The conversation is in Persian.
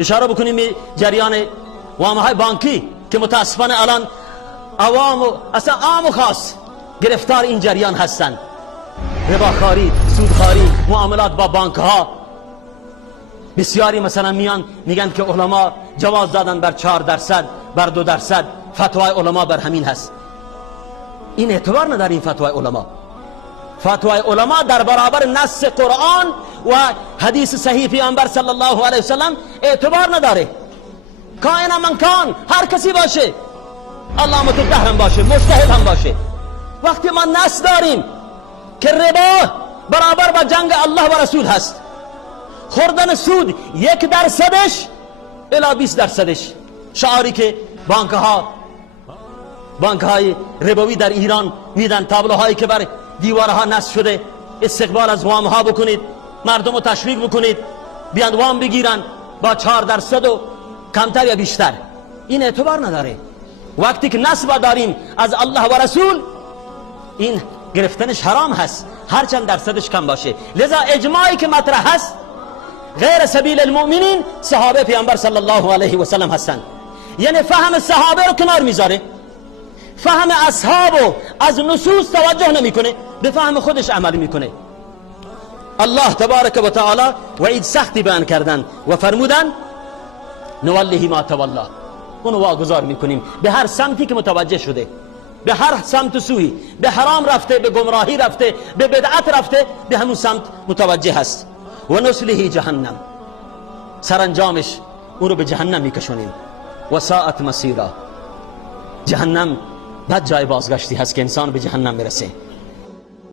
اشاره بکنیم به جریان وامهای بانکی که متاسفانه الان عوام و اصلا عام و خاص گرفتار این جریان هستند. رباخواری، سودخواری، معاملات با بانک ها. بسیاری مثلا میان میگن که علما جواز دادن بر 4%، بر 2%. فتوای علما بر همین هست. این اعتبار نداره. این فتوای علما، فتوای علما در برابر نص قرآن و حدیث صحیح پیامبر صلی الله علیه وسلم اعتبار نداره. کائن من کان، هر کسی باشه، علامت الدهر هم باشه، مجتهد هم باشه. وقتی ما نص داریم که ربا برابر با جنگ الله و رسول هست، خوردن سود 1% الی 20%، شعاری که بانک های ربوی در ایران میدن، تابلوهایی که بر دیوارها نصب شده، استقبال از وام ها بکنید، مردم رو تشویق بکنید بیان وام بگیرن با 4% و کمتر یا بیشتر. این اعتبار نداره. وقتی که نصب داریم از الله و رسول، این گرفتنش حرام هست، هرچند درصدش کم باشه. لذا اجماعی که مطرح هست غیر سبیل المؤمنین صحابه پیامبر صلی الله علیه و سلم هستند. یعنی فهم صحابه رو کنار میذاره، فهم اصحابو از نصوص توجه نمیکنه، به فهم خودش عمل میکنه. الله تبارک و تعالی وعید سختی بیان کردن و فرمودن نوله ما تولا، اونو واگذار میکنیم به هر سمتی که متوجه شده، به هر سمت سوی، به حرام رفته، به گمراهی رفته، به بدعت رفته، به همون سمت متوجه هست. و نسله جهنم، سرانجامش اون رو به جهنم میکشونیم. و ساعت مسیرا، جهنم بد جای بازگشتی هست که انسان به جهنم برسه.